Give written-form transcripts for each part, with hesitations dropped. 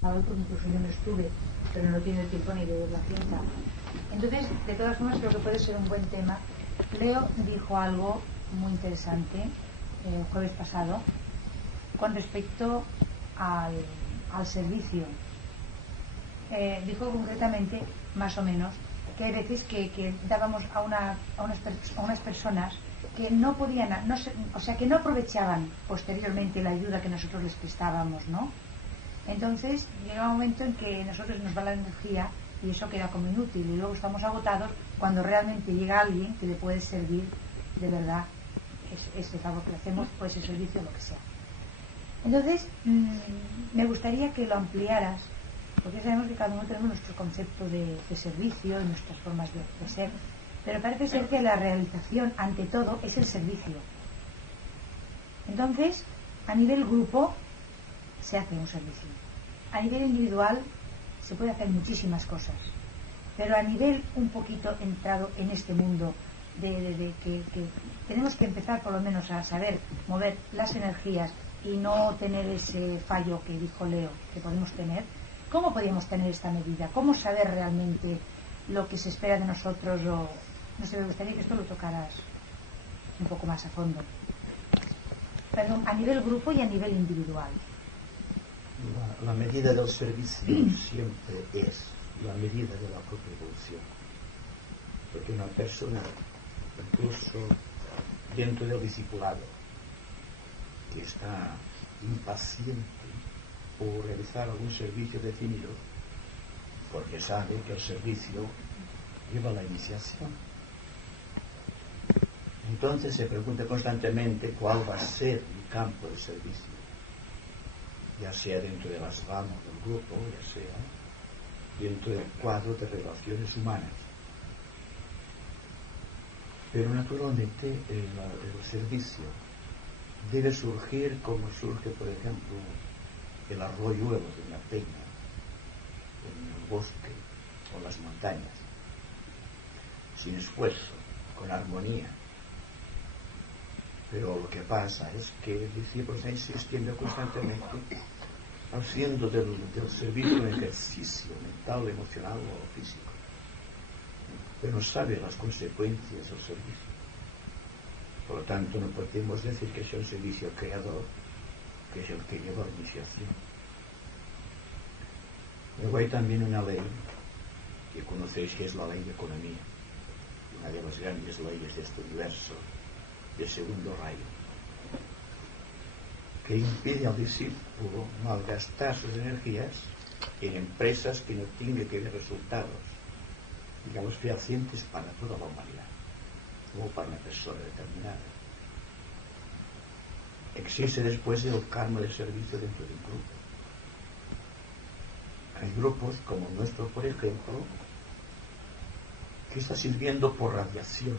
porque incluso yo no estuve, pero no tiene tiempo ni de ver la cinta. Entonces, de todas formas, creo que puede ser un buen tema. Leo dijo algo muy interesante el jueves pasado con respecto al servicio. Dijo concretamente, más o menos, que hay veces que dábamos a unas personas que no podían, o sea, que no aprovechaban posteriormente la ayuda que nosotros les prestábamos, ¿no? Entonces llega un momento en que nosotros nos va la energía y eso queda como inútil, y luego estamos agotados cuando realmente llega alguien que le puede servir de verdad ese favor que le hacemos, o ese servicio, lo que sea. Entonces me gustaría que lo ampliaras, porque sabemos que cada uno tenemos nuestro concepto de servicio y nuestras formas de ser, pero parece ser que la realización ante todo es el servicio. Entonces, a nivel grupo se hace un servicio, a nivel individual se puede hacer muchísimas cosas, pero a nivel un poquito entrado en este mundo de que tenemos que empezar por lo menos a saber mover las energías y no tener ese fallo que dijo Leo que podemos tener. ¿Cómo podríamos tener esta medida? ¿Cómo saber realmente lo que se espera de nosotros? O, no sé, me gustaría que esto lo tocaras un poco más a fondo. Perdón, a nivel grupo y a nivel individual. La medida del servicio siempre es la medida de la propia evolución, porque una persona, incluso dentro del discipulado, que está impaciente por realizar algún servicio definido, porque sabe que el servicio lleva a la iniciación, entonces se pregunta constantemente cuál va a ser mi campo de servicio, ya sea dentro de las ramas del grupo, ya sea dentro del cuadro de relaciones humanas. Pero naturalmente el servicio debe surgir como surge, por ejemplo, el arroyuelo de una peña en el bosque o las montañas, sin esfuerzo, con armonía. Pero lo que pasa es que el discípulo está insistiendo constantemente, haciendo del servicio un ejercicio mental, emocional o físico, pero no sabe las consecuencias del servicio. Por lo tanto, no podemos decir que sea un servicio creador, que es el que lleva a la iniciación. Luego hay también una ley que conocéis, que es la ley de economía, una de las grandes leyes de este universo, del segundo rayo, que impide al discípulo malgastar sus energías en empresas que no tienen que ver resultados, digamos, fehacientes para toda la humanidad o para una persona determinada. Existe después el karma de servicio dentro de un grupo. Hay grupos como el nuestro, por ejemplo, que está sirviendo por radiación.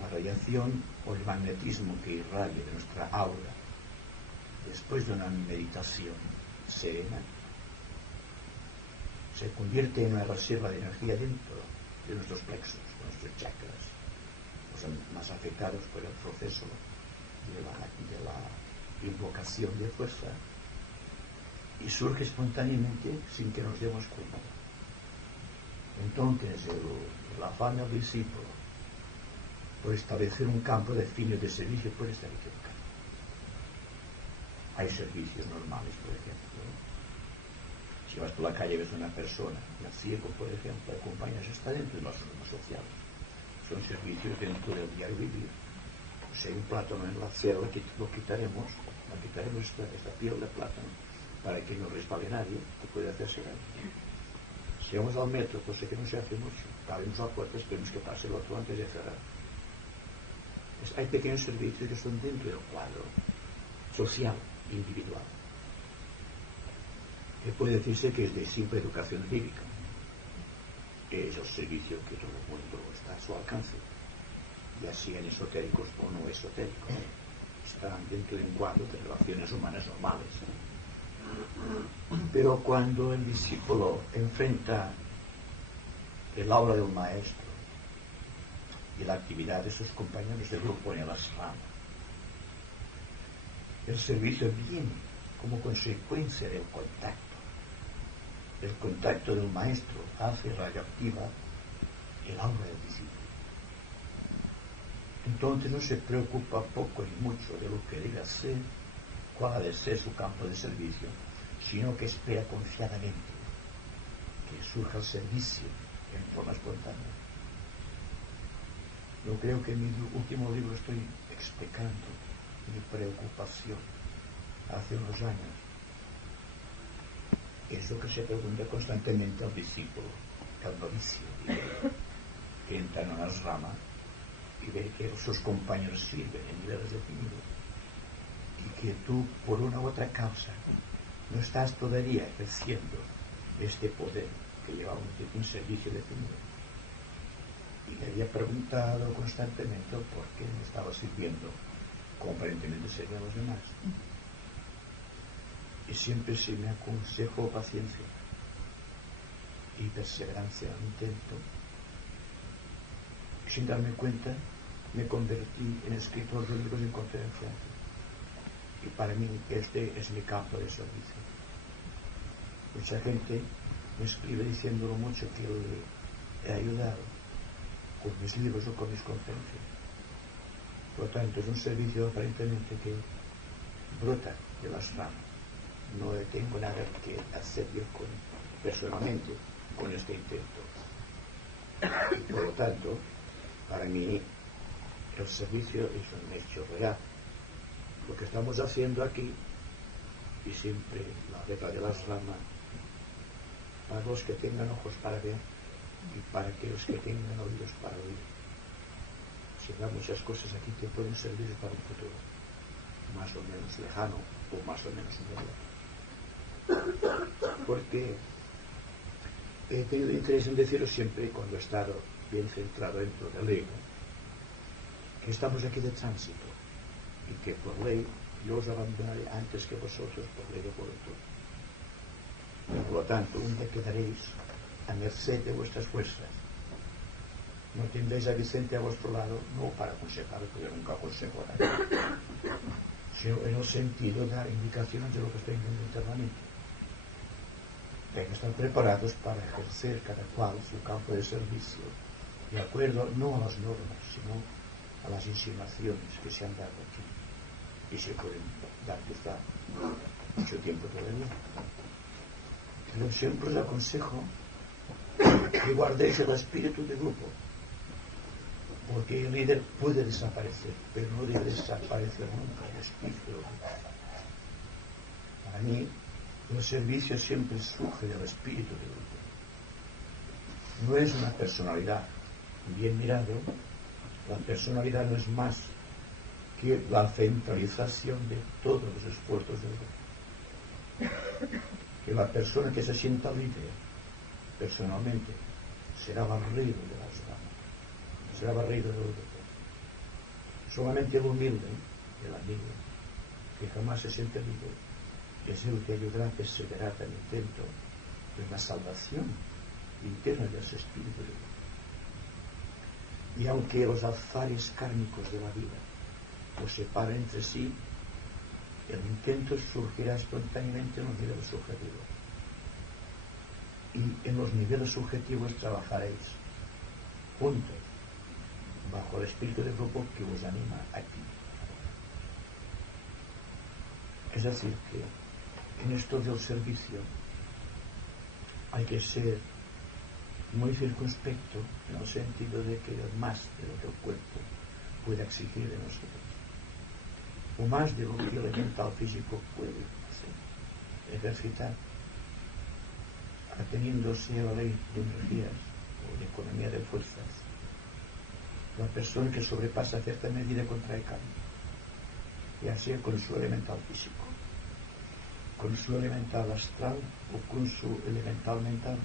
La radiación o el magnetismo que irradia de nuestra aura después de una meditación serena se convierte en una reserva de energía dentro de nuestros plexos, de nuestros chakras, los más afectados por el proceso de la invocación de fuerza, y surge espontáneamente sin que nos demos cuenta. Entonces el afán del discípulo por establecer un campo definido de servicio puede estar equivocado. Hay servicios normales, por ejemplo. Si vas por la calle y ves a una persona, un ciego, por ejemplo, acompañas, está dentro de las normas sociales. Son servicios dentro del diario vivir. Si hay un plátano en la acera, lo quitaremos esta piel de plátano para que no resbale nadie, que puede hacerse daño. Si vamos al metro, cosa que no se hace mucho, abrimos la puerta, esperemos que pase el otro antes de cerrar. Hay pequeños servicios que son dentro del cuadro social, individual, que puede decirse que es de simple educación cívica, que es el servicio que todo el mundo está a su alcance, ya sean esotéricos o no esotéricos, están dentro de un cuadro de relaciones humanas normales. Pero cuando el discípulo enfrenta el aula del maestro y la actividad de sus compañeros de grupo en el ashram, el servicio viene como consecuencia del contacto. El contacto del maestro hace radioactiva el alma del discípulo. Entonces no se preocupa poco ni mucho de lo que debe hacer, cuál ha de ser su campo de servicio, sino que espera confiadamente que surja el servicio en forma espontánea. Yo creo que en mi último libro estoy explicando mi preocupación hace unos años. Es lo que se pregunta constantemente al discípulo, al novicio, que entra en una rama y ve que sus compañeros sirven en niveles definidos y que tú, por una u otra causa, no estás todavía ejerciendo este poder que lleva un servicio definido. Y le había preguntado constantemente por qué me estaba sirviendo, como aparentemente serían los demás. Y siempre se me aconsejó paciencia y perseverancia al intento. Sin darme cuenta, me convertí en escritor de libros en conferencias. Y para mí este es mi campo de servicio. Mucha gente me escribe diciendo lo mucho que le he ayudado con mis libros o con mis conferencias. Por lo tanto, es un servicio aparentemente que brota de las ramas. No tengo nada que hacer yo personalmente con este intento. Y por lo tanto, para mí, el servicio es un hecho real. Lo que estamos haciendo aquí, y siempre la regla de las ramas, para los que tengan ojos para ver y para aquellos que tengan oídos para oír. Si da muchas cosas aquí que pueden servir para un futuro, más o menos lejano o más o menos inmediato. Porque he tenido interés en decirlo siempre cuando he estado bien centrado dentro del ego, que estamos aquí de tránsito y que por ley yo os abandonaré antes que vosotros por ley de voluntad. Por lo tanto, un día quedaréis a merced de vuestras fuerzas. No tendréis a Vicente a vuestro lado, no para aconsejaros, porque yo nunca aconsejo a nadie, sino en el sentido de dar indicaciones de lo que estoy viendo internamente. Hay que estar preparados para ejercer cada cual su campo de servicio, de acuerdo no a las normas, sino a las insinuaciones que se han dado aquí y se pueden dar quizá mucho tiempo todavía. Pero siempre os aconsejo que guardéis el espíritu de grupo, porque el líder puede desaparecer, pero no debe desaparecer nunca el espíritu de grupo. Para mí, el servicio siempre surge del espíritu de grupo. No es una personalidad. Bien mirado, la personalidad no es más que la centralización de todos los esfuerzos del grupo. Que la persona que se sienta líder personalmente será barrido de las ramas, será barrido del grupo. Solamente el humilde, el amigo, que jamás se siente líder, es el que ayudará a perseverar en el intento de la salvación interna de ese espíritu de grupo. Y aunque los alzares kármicos de la vida los separen entre sí, el intento surgirá espontáneamente en los niveles subjetivos. Y en los niveles subjetivos trabajaréis juntos, bajo el espíritu de grupo que os anima aquí. Es decir, que en esto del servicio hay que ser muy circunspecto en el sentido de que más de lo que el cuerpo puede exigir de nosotros, o más de lo que el elemental físico puede hacer, ejercitar, ateniéndose a la ley de energías o de economía de fuerzas. La persona que sobrepasa cierta medida contrae cambio, ya sea con su elemental físico, con su elemental astral o con su elemental mental.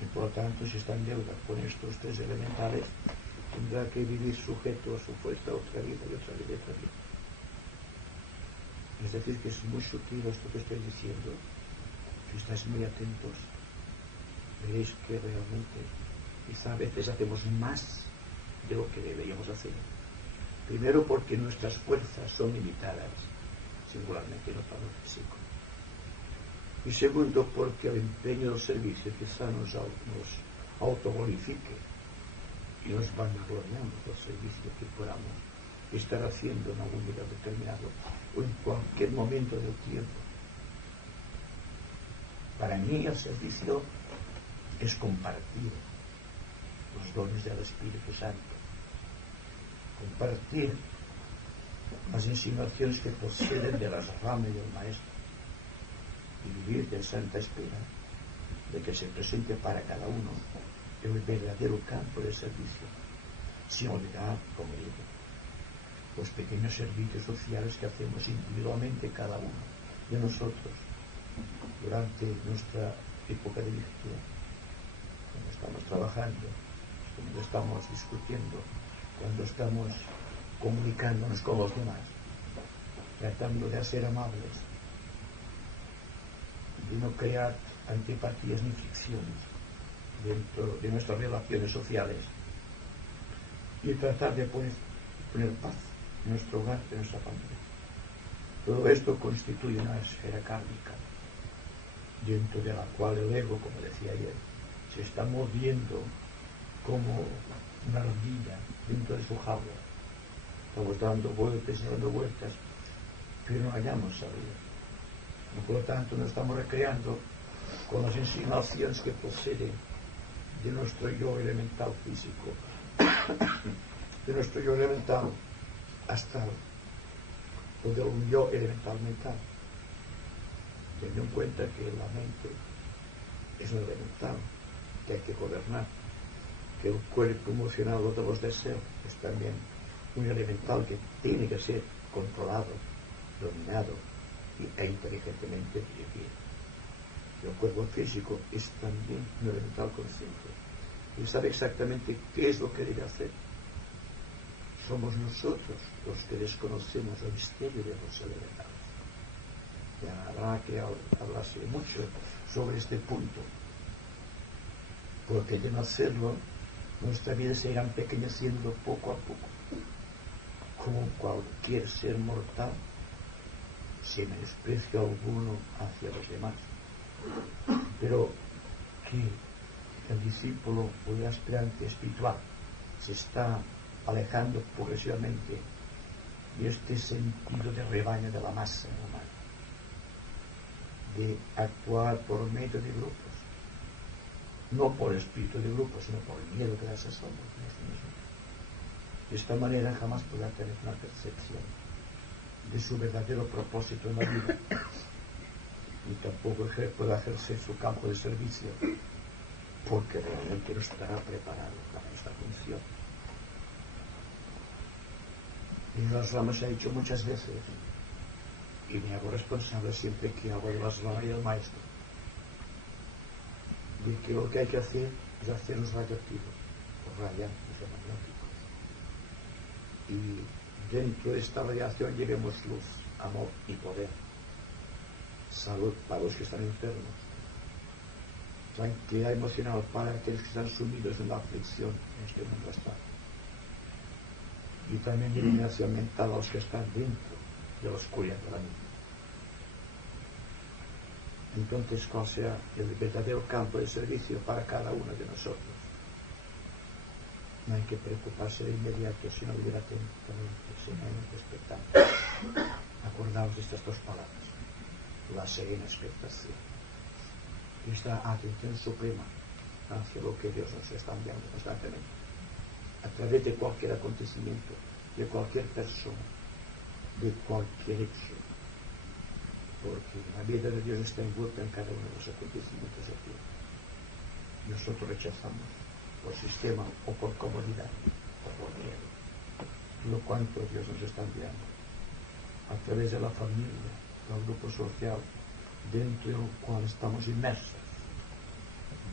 Y por lo tanto, si está en deuda con estos tres elementales, tendrá que vivir sujeto a su fuerza otra vida y otra vida y otra vida. Es decir, que es muy sutil esto que estoy diciendo. Si estáis muy atentos, veréis que realmente quizá a veces hacemos más de lo que deberíamos hacer. Primero porque nuestras fuerzas son limitadas. singularmente en el plano físico. Y segundo, porque el empeño del servicio quizá nos autoglorifique y nos vanagloriamos del servicio que podamos estar haciendo en algún lugar determinado o en cualquier momento del tiempo. Para mí el servicio es compartir los dones del Espíritu Santo, compartir las insinuaciones que proceden de las ramas del Maestro y vivir de santa espera de que se presente para cada uno el verdadero campo de servicio, sin olvidar, como digo, los pequeños servicios sociales que hacemos individualmente cada uno de nosotros durante nuestra época de lectura, cuando estamos trabajando, cuando estamos discutiendo, cuando estamos comunicándonos con los demás, tratando de ser amables, de no crear antipatías ni fricciones dentro de nuestras relaciones sociales y tratar de poner paz en nuestro hogar, en nuestra familia. Todo esto constituye una esfera kármica dentro de la cual el ego, como decía ayer, se está moviendo como una ardilla dentro de su jaula. Estamos dando vueltas y dando vueltas, pero no hallamos salida. Y por lo tanto nos estamos recreando con las insinuaciones que proceden de nuestro yo elemental físico, de nuestro yo elemental astral, o de un yo elemental mental, teniendo en cuenta que la mente es un elemental que hay que gobernar, que el cuerpo emocional de los deseos es también un elemental que tiene que ser controlado, dominado e inteligentemente dirigido. El cuerpo físico es también un elemental consciente y sabe exactamente qué es lo que debe hacer. Somos nosotros los que desconocemos el misterio de los elementales. Ya habrá que hablarse mucho sobre este punto, porque de no hacerlo, nuestra vida se irá empequeñeciendo poco a poco, como cualquier ser mortal, sin menosprecio alguno hacia los demás. Pero que el discípulo o el aspirante espiritual se está alejando progresivamente de este sentido de rebaño de la masa humana, de actuar por medio de grupos, no por espíritu de grupo, sino por el miedo que da esa sombra en este mismo. De esta manera jamás podrá tener una percepción de su verdadero propósito en la vida, ni tampoco podrá ejercer su campo de servicio, porque realmente no estará preparado para esta función. Y las ramas se ha dicho muchas veces, y me hago responsable siempre que hablo de las ramas y del Maestro, de que lo que hay que hacer es hacernos radioactivos, o radiantes o magnéticos. Y dentro de esta radiación llevemos luz, amor y poder, salud para los que están enfermos, tranquilidad emocional para aquellos que están sumidos en la aflicción en este mundo astral, y también iluminación mental a los que están dentro de la oscuridad de la mente. Entonces, ¿cuál sea el verdadero campo de servicio para cada uno de nosotros? No hay que preocuparse de inmediato, sino vivir atentamente, serenamente expectante. Acordaos de estas dos palabras: la serena expectación. Esta atención suprema hacia lo que Dios nos está enviando constantemente, a través de cualquier acontecimiento, de cualquier persona, de cualquier hecho, porque la vida de Dios está envuelta en cada uno de los acontecimientos aquí. Nosotros rechazamos por sistema o por comodidad o por miedo lo cuanto Dios nos está enviando a través de la familia, del grupo social dentro del cual estamos inmersos,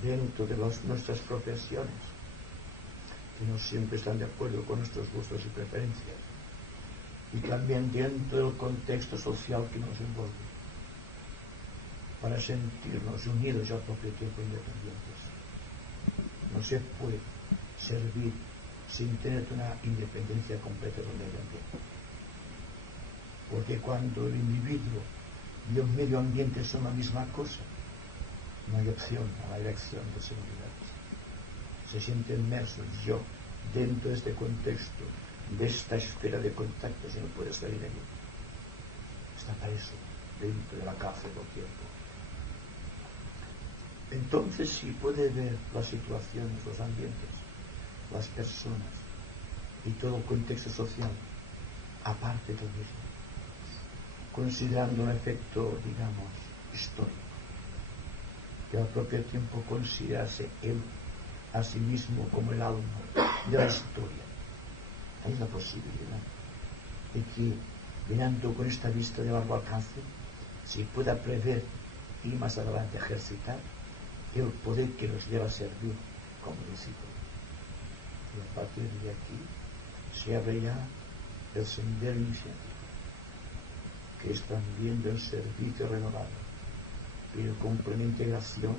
dentro de nuestras profesiones, que no siempre están de acuerdo con nuestros gustos y preferencias, y también dentro del contexto social que nos envuelve, para sentirnos unidos y al propio tiempo independientes. No se puede servir sin tener una independencia completa del medio ambiente. porque cuando el individuo y el medio ambiente son la misma cosa, no hay opción a la elección de seguridad. Se siente inmerso yo dentro de este contexto, de esta esfera de contactos, y no puede salir de allí. Está preso dentro de la cárcel del tiempo. Entonces, si puede ver las situaciones, los ambientes, las personas y todo el contexto social, aparte del mismo, considerando un efecto, digamos, histórico, que al propio tiempo considerarse él a sí mismo como el alma de la historia. Hay la posibilidad de que, mirando con esta vista de largo alcance, se pueda prever y más adelante ejercitar el poder que nos lleva a servir como discípulos. Y a partir de aquí se abre ya el sendero iniciático, que es también del servicio renovado, pero con plena integración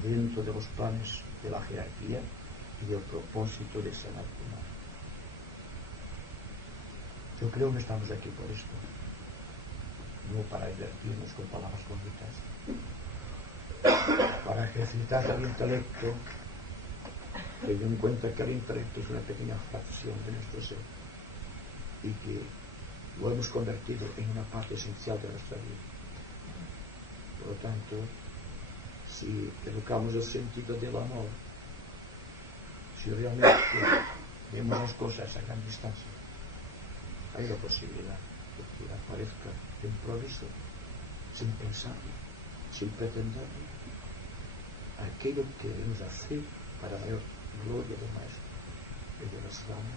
dentro de los planes de la jerarquía y del propósito de sanar humano. Yo creo que estamos aquí por esto, no para divertirnos con palabras bonitas, para ejercitar el intelecto, teniendo en cuenta que el intelecto es una pequeña fracción de nuestro ser y que lo hemos convertido en una parte esencial de nuestra vida. Por lo tanto, si educamos el sentido del amor, si realmente vemos las cosas a gran distancia, hay la posibilidad de que aparezca de improviso, sin pensarlo, sin pretenderlo, aquello que debemos hacer para la gloria del Maestro, el de la Rama,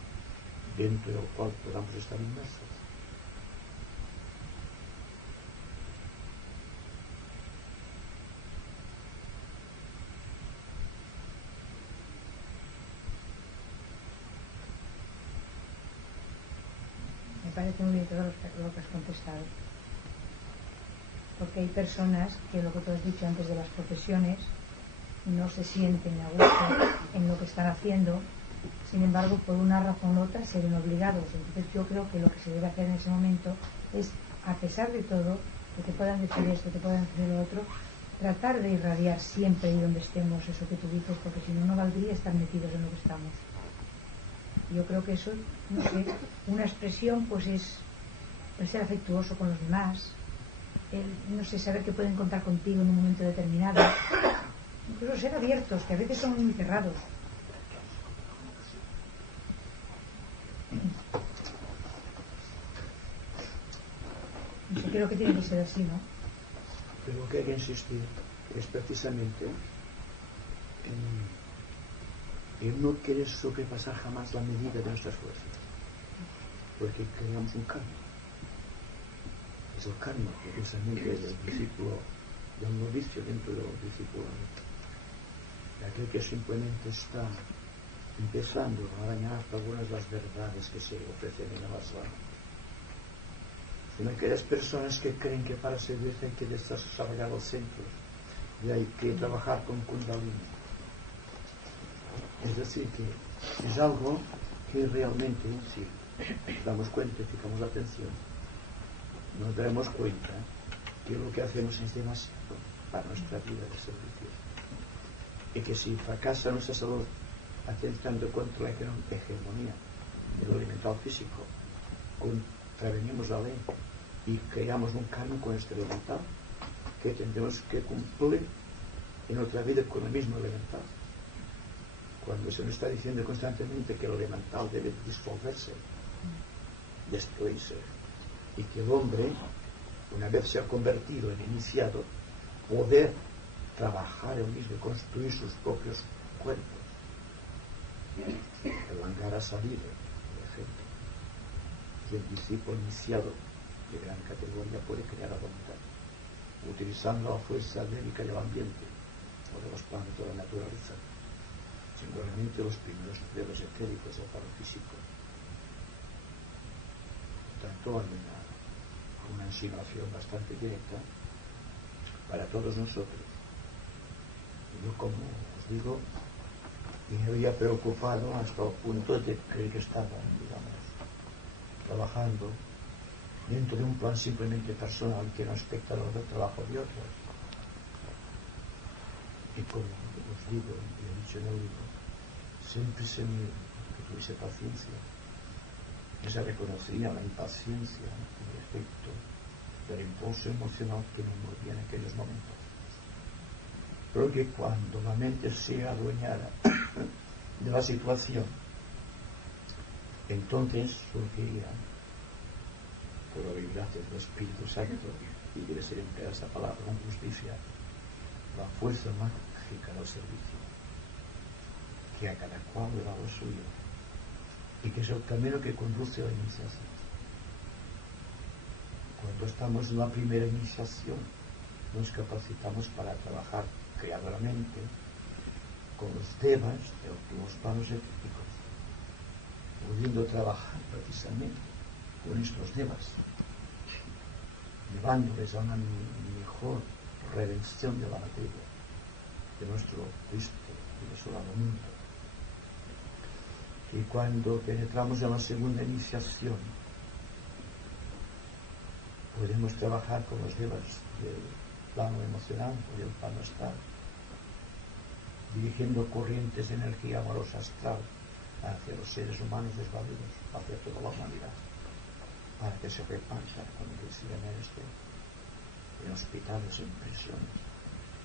dentro del cual podamos estar inmersos. Me parece muy bien todo lo que has contestado, porque hay personas que, lo que tú has dicho antes de las profesiones, no se sienten a gusto en lo que están haciendo, sin embargo, por una razón u otra se ven obligados. Entonces yo creo que lo que se debe hacer en ese momento es, a pesar de todo, que te puedan decir esto, que te puedan decir lo otro, tratar de irradiar siempre y donde estemos eso que tú dices, porque si no, no valdría estar metidos en lo que estamos. Yo creo que eso, no sé, una expresión pues es el ser afectuoso con los demás, el, no sé, saber que pueden contar contigo en un momento determinado, incluso ser abiertos, que a veces son muy cerrados. Yo creo que tiene que ser así, ¿no? Pero lo que hay que insistir es precisamente en no querer sobrepasar jamás la medida de nuestras fuerzas, porque creamos un karma. Es el karma, precisamente, del discípulo, del novicio dentro del discípulo, de aquel que simplemente está empezando a arañar algunas de las verdades que se ofrecen en el Aslan, sino aquellas personas que creen que para servirse hay que desarrollar los centros y hay que trabajar con Kundalini. Es decir, que es algo que realmente, si nos damos cuenta y fijamos la atención, nos daremos cuenta que lo que hacemos es demasiado para nuestra vida de servicio. Y que si fracasa nuestra salud atentando contra la hegemonía de lo elemental físico, contravenimos la ley y creamos un karma con este elemental que tendremos que cumplir en otra vida con el mismo elemental. Cuando se nos está diciendo constantemente que el elemental debe disolverse, destruirse, y que el hombre, una vez se ha convertido en iniciado, poder trabajar él mismo y construir sus propios cuerpos. El hangar ha salido, por ejemplo, y el discípulo iniciado de gran categoría puede crear la voluntad, utilizando la fuerza bélica del ambiente o de los planes de la naturaleza, singularmente los primeros niveles etéricos del plano físico. Por tanto, hay una insinuación bastante directa para todos nosotros. Yo, como os digo, me había preocupado hasta el punto de creer que estaban, digamos, trabajando dentro de un plan simplemente personal que era un espectador del trabajo de otros. Y como os digo, y he dicho en el libro, siempre se me que tuviese paciencia. Esa reconocería la impaciencia, el efecto del impulso emocional que me movía en aquellos momentos. Pero que cuando la mente se adueñara de la situación, entonces surgiría, por la gracia del Espíritu Santo, y debe ser empleada esa palabra con justicia, la fuerza mágica del servicio, que a cada cual le da lo suyo, y que es el camino que conduce a la iniciación. Cuando estamos en la primera iniciación, nos capacitamos para trabajar creadoramente con los devas de últimos planos éticos, pudiendo trabajar precisamente con estos devas, llevándoles a una mejor redención de la materia, de nuestro Cristo y desolado mundo. Y cuando penetramos en la segunda iniciación, podemos trabajar con los devas del plano emocional o del plano astral, dirigiendo corrientes de energía amorosa astral hacia los seres humanos desvalidos, hacia toda la humanidad, para que se reparta, como decía en hospitales, en prisiones,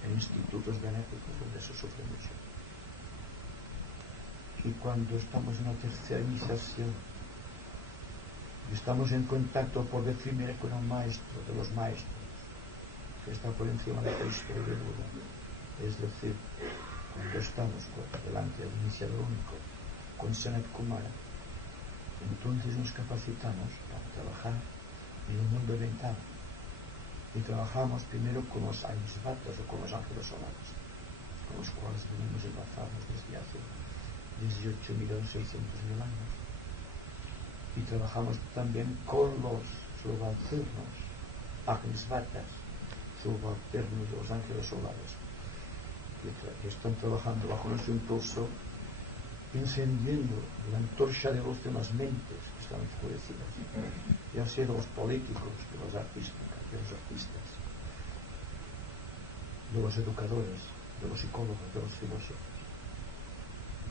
en institutos benéficos donde se sufre mucho. Y cuando estamos en la tercera iniciación y estamos en contacto, por decirme, con un maestro de los maestros que está por encima de Cristo y de Buda, es decir, cuando estamos delante del iniciador único con Sanat Kumara, entonces nos capacitamos para trabajar en un mundo mental, y trabajamos primero con los Aisvatas o con los ángeles solares, con los cuales venimos enlazados desde hace 18.600.000 años, y trabajamos también con los subalternos Agnisvatas, subalternos de los ángeles solares, que están trabajando bajo nuestro impulso, encendiendo la antorcha de luz de las mentes que están oscurecidas, ya sea de los políticos, de los artistas, de los educadores, de los psicólogos, de los filósofos,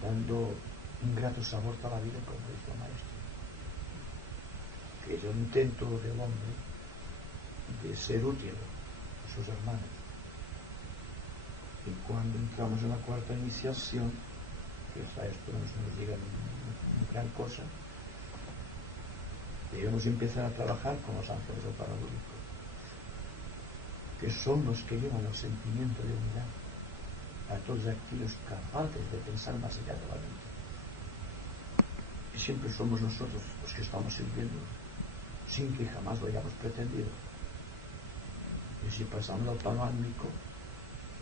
dando un grato sabor para la vida, como dice el maestro, que es el intento del hombre de ser útil a sus hermanos. Y cuando entramos en la cuarta iniciación, que a esto no nos diga ni gran cosa, debemos empezar a trabajar con los ángeles del parabólico, que son los que llevan el sentimiento de unidad a todos aquellos capaces de pensar más allá de la mente. Y siempre somos nosotros los que estamos sirviendo, sin que jamás lo hayamos pretendido. Y si pasamos al plano álmico,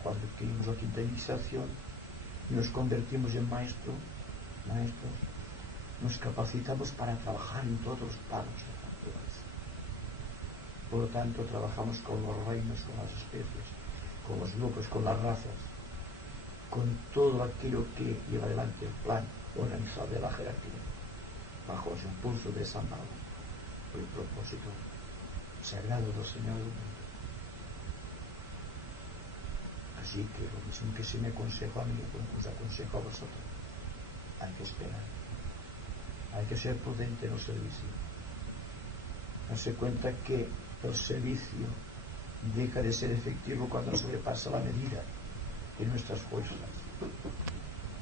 cuando adquirimos la quinta iniciación y nos convertimos en maestros, nos capacitamos para trabajar en todos los planos de la naturaleza. Por lo tanto, trabajamos con los reinos, con las especies, con los grupos, con las razas, con todo aquello que lleva adelante el plan organizado de la jerarquía, bajo el impulso de San Pablo, por el propósito sagrado del Señor del mundo. Así que lo mismo que se me aconsejo a mí, os aconsejo a vosotros. Hay que esperar, hay que ser prudente en el servicio, darse cuenta que el servicio deja de ser efectivo cuando sobrepasa la medida de nuestras fuerzas.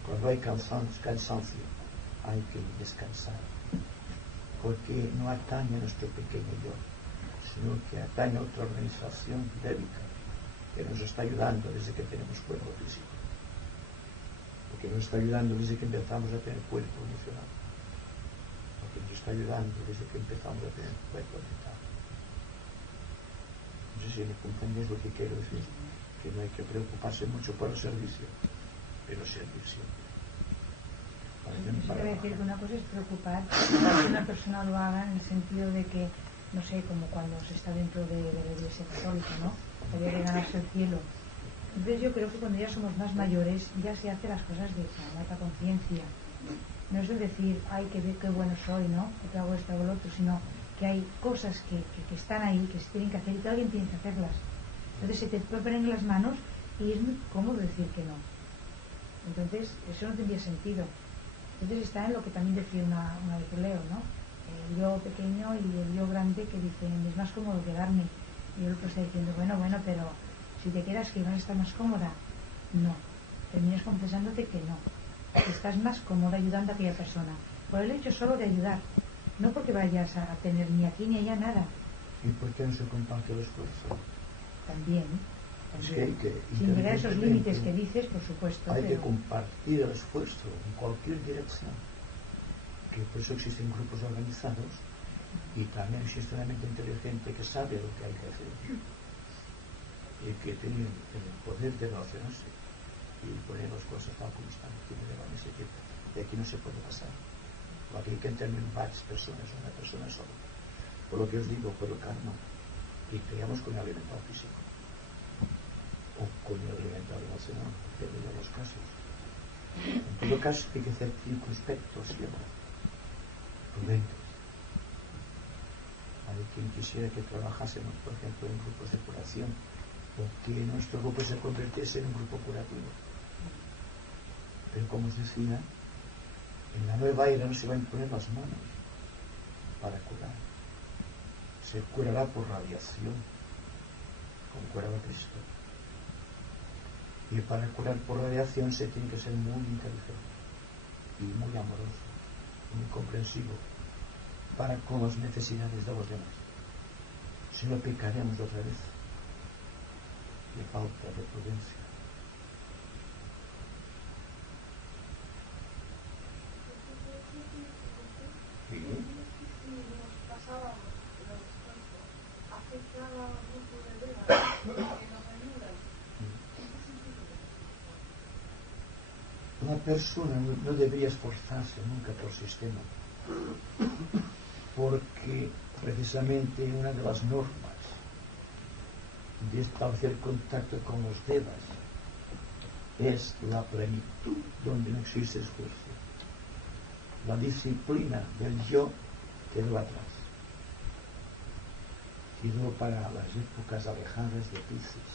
Cuando hay cansancio, hay que descansar, porque no atañe a nuestro pequeño yo, sino que atañe a otra organización bélica que nos está ayudando desde que tenemos cuerpo físico, porque nos está ayudando desde que empezamos a tener cuerpo emocional, porque nos está ayudando desde que empezamos a tener cuerpo mental. No sé si me comprendéis lo que quiero decir, que no hay que preocuparse mucho por el servicio, pero servir siempre. Quiero decir que una cosa es preocupar que una persona lo haga en el sentido de que, no sé, como cuando se está dentro de la Iglesia Católica, ¿no? Había que ganarse el cielo. Entonces yo creo que cuando ya somos más mayores ya se hace las cosas de alta conciencia. No es de decir, ay, qué bueno soy, ¿no? Que hago esto o lo otro, sino que hay cosas que están ahí, que se tienen que hacer y que alguien tiene que hacerlas. Entonces se te ponen en las manos y es muy cómodo decir que no. Entonces eso no tendría sentido. Entonces está en lo que también decía una vez Leo, ¿no? El yo pequeño y el yo grande, que dicen es más cómodo quedarme, y el otro está diciendo bueno, pero si te quedas, que vas a estar más cómoda. No, terminas confesándote que no, que estás más cómoda ayudando a aquella persona por el hecho solo de ayudar, no porque vayas a tener ni aquí ni allá nada. ¿Y por qué no se comparte el esfuerzo? También. Es que hay que, sin llegar a esos límites que dices, por supuesto, hay que compartir el esfuerzo en cualquier dirección, que por eso existen grupos organizados y también existe una mente inteligente que sabe lo que hay que hacer y que tiene el poder de relacionarse y poner las cosas tal como están, que de aquí no se puede pasar. Aquí hay que entender varias personas, una persona sola. Por lo que os digo, por el karma, y creamos con el elemental físico o con el elemental emocional, depende de los casos. En todo caso hay que ser circunspectos siempre, prudentes. Hay quien quisiera que trabajásemos, por ejemplo, en grupos de curación, o que nuestro grupo se convirtiese en un grupo curativo. Pero como os decía, en la nueva era no se va a imponer las manos para curar. Se curará por radiación, como curaba Cristo. Y para curar por radiación se tiene que ser muy inteligente y muy amoroso, muy comprensivo para con las necesidades de los demás. Si no, pecaremos otra vez de falta de prudencia. Una persona no debería esforzarse nunca por sistema, porque precisamente una de las normas de establecer contacto con los devas es la plenitud, donde no existe esfuerzo. La disciplina del yo quedó atrás. Quedó para las épocas alejadas de Piscis.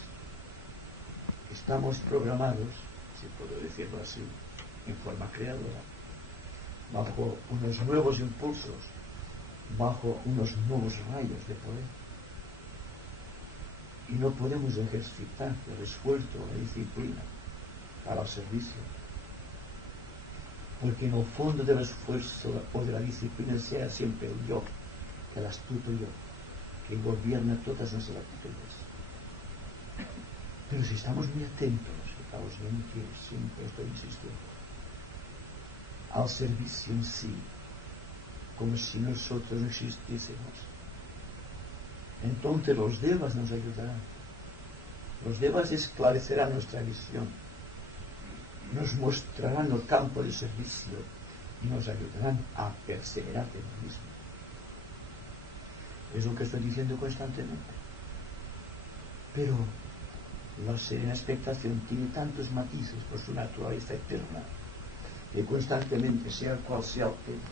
Estamos programados, si puedo decirlo así, en forma creadora, bajo unos nuevos impulsos, bajo unos nuevos rayos de poder. Y no podemos ejercitar el esfuerzo, la disciplina para el servicio. Porque en el fondo del esfuerzo o de la disciplina sea siempre el yo, el astuto yo, que gobierna todas nuestras actitudes. Pero si estamos muy atentos, fijaos bien que siempre estoy insistiendo, al servicio en sí, como si nosotros no existiésemos, entonces los devas nos ayudarán. Los devas esclarecerán nuestra visión, nos mostrarán el campo de servicio y nos ayudarán a perseverar en lo mismo. Es lo que estoy diciendo constantemente. Pero la serena expectación tiene tantos matices por su naturaleza eterna, que constantemente, sea cual sea el tema,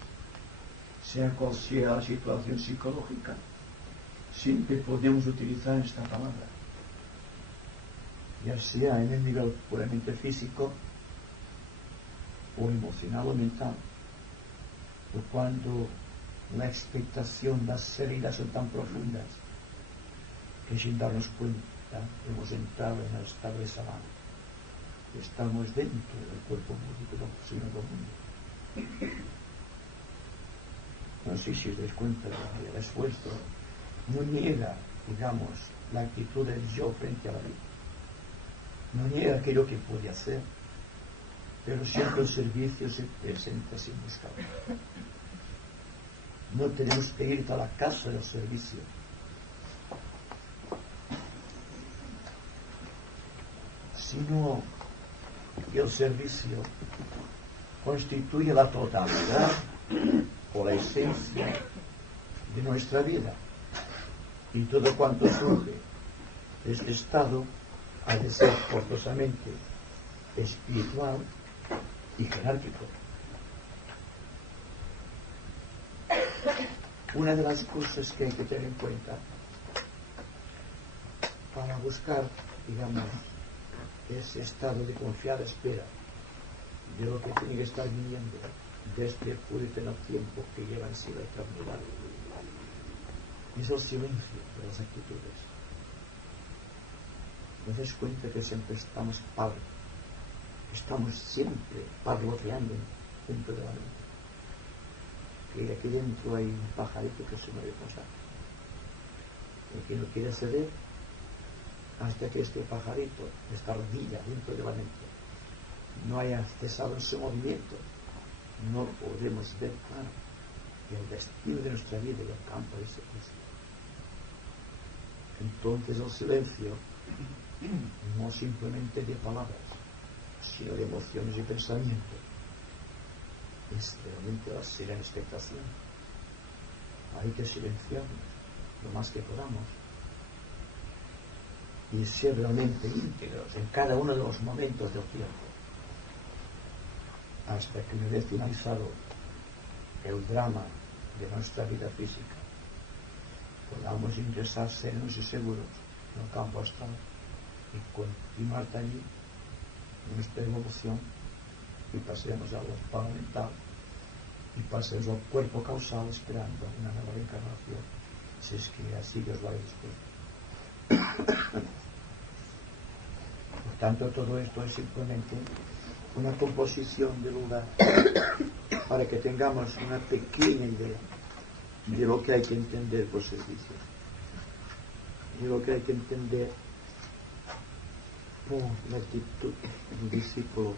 sea cual sea la situación psicológica, siempre podemos utilizar esta palabra, ya sea en el nivel puramente físico o emocional o mental, o cuando la expectación, las salidas son tan profundas que sin darnos cuenta hemos entrado en el estado de sabana. Estamos dentro del cuerpo músico del Señor del mundo. No sé si os dais cuenta del esfuerzo. No niega, digamos, la actitud del yo frente a la vida. No niega aquello que puede hacer, pero siempre el servicio se presenta sin buscarlo. No tenemos que ir a la casa del servicio, sino que el servicio constituye la totalidad o la esencia de nuestra vida, y todo cuanto surge de este estado ha de ser forzosamente espiritual y jerárquico. Una de las cosas que hay que tener en cuenta para buscar, digamos, ese estado de confiada espera de lo que tiene que estar viniendo desde puritano tiempo que lleva en sí la eternidad, es el silencio de las actitudes. ¿No te das cuenta que siempre estamos siempre parloteando dentro de la mente? Que aquí dentro hay un pajarito que se mueve constante, y que no quiere ceder hasta que este pajarito, esta ardilla dentro de la mente, no haya cesado en su movimiento. No podemos ver claro el destino de nuestra vida y el campo de ese juicio. Entonces el silencio, no simplemente de palabras, sino de emociones y pensamientos, es realmente la serena expectación. Hay que silenciarnos lo más que podamos y ser realmente íntegros en cada uno de los momentos del tiempo, hasta que una vez finalizado el drama de nuestra vida física, podamos ingresar serenos y seguros en el campo astral y continuar allí nuestra evolución y pasemos a la espalda mental y pasemos al cuerpo causal esperando una nueva reencarnación, si es que así Dios lo ha dispuesto. Por tanto, todo esto es simplemente una composición de lugar para que tengamos una pequeña idea de lo que hay que entender por servicio, de lo que hay que entender por la actitud del discípulo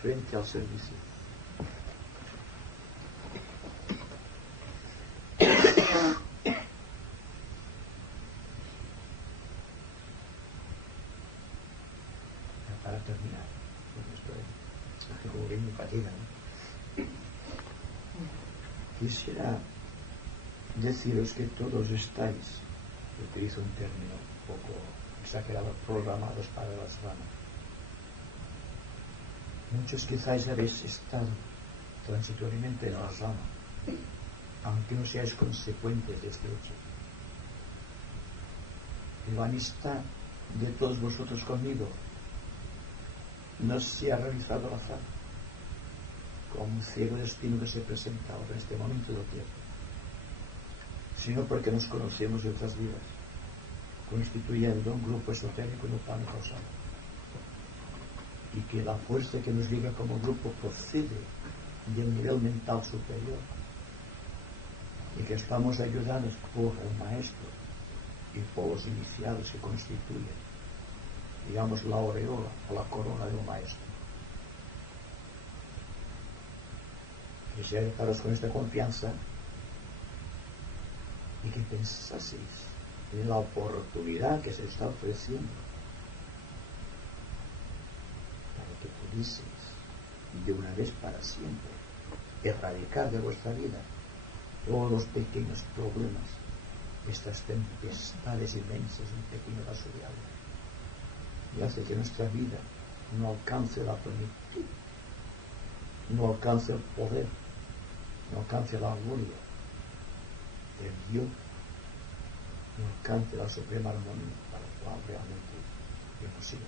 frente al servicio. Para terminar, porque como bien me fatiga, ¿no? Quisiera deciros que todos estáis, utilizo un término un poco exagerado, programados para las ramas. Muchos quizás habéis estado transitoriamente en la rama, aunque no seáis consecuentes de este hecho. La amistad de todos vosotros conmigo no se ha realizado al azar, como un ciego destino que se presenta ahora en este momento del tiempo, sino porque nos conocemos de otras vidas, constituyendo un grupo esotérico en el plano causal, y que la fuerza que nos liga como grupo procede de un nivel mental superior, y que estamos ayudados por el maestro y por los iniciados que constituyen, digamos, la aureola o la corona del maestro. Quisiera dejaros con esta confianza y que pensaseis en la oportunidad que se está ofreciendo para que pudieseis de una vez para siempre erradicar de vuestra vida todos los pequeños problemas, estas tempestades inmensas, un pequeño vaso de agua, y hace que nuestra vida no alcance la plenitud, no alcance el poder, no alcance la gloria de Dios, no alcance la suprema armonía para la cual realmente es posible.